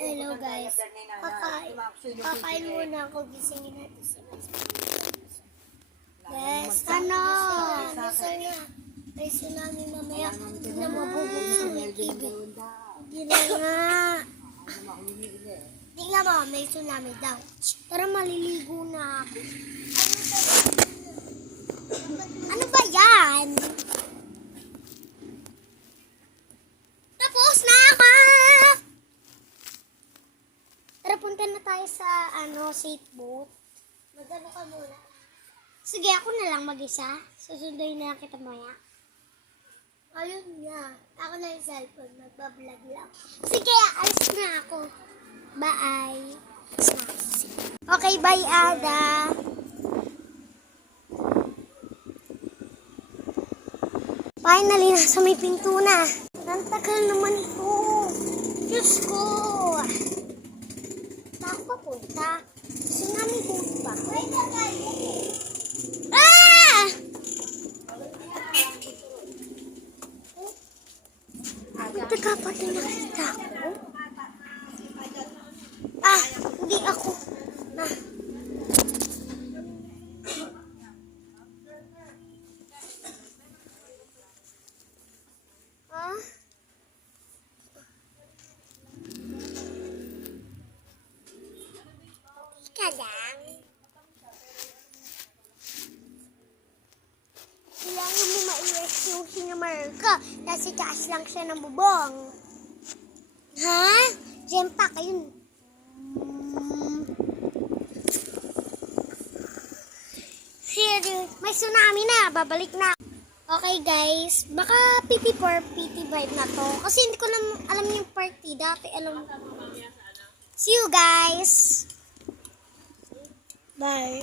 Hello guys. Kakain muna ako. Gisingin natin si Mas. Yes, ano? Nasaan na? May tsunami mamaya. Hindi na mabubuksan yung TV. Hindi na nga. Tingnan mo, may tsunami daw. Tara, maliligo na ako. Ano ba yan? Tapos na ako! Tara, punta na tayo sa safe boat. Magano ka muna. Sige, ako na lang mag-isa. Susunduin na lang kita maya. Ayun nga. Ako na yung cellphone. Magbablog lang. Sige, alis na ako. Bye. Okay, bye, Ada. Finally, nasa may pinto na. Ang tagal naman ito. Diyos ko. Saan pa punta? Tsunami boat ba? Ah! Ito ka pati nakita ko? Ah, hindi ako. Ah. Ah? Ika lang. Kailangan mo ma-rescue si Marika. Kasi taas lang siya ng bubong. Ha? Jempak, ayun. May tsunami na. Babalik na. Okay guys, baka PT4, PT5 na to. Kasi hindi ko alam yung party. Dati alam. See you guys. Bye.